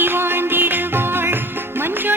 வாழ்ந்திடுவாள். மஞ்சள்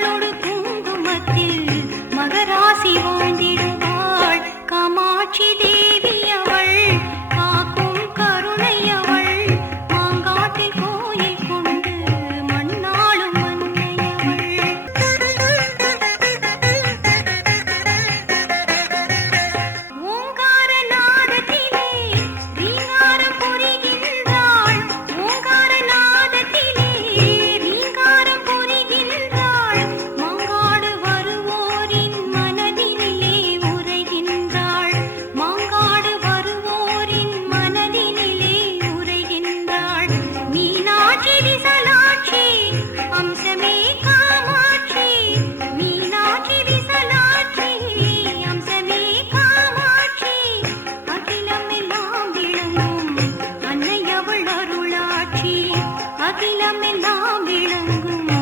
நாம் விளங்கும்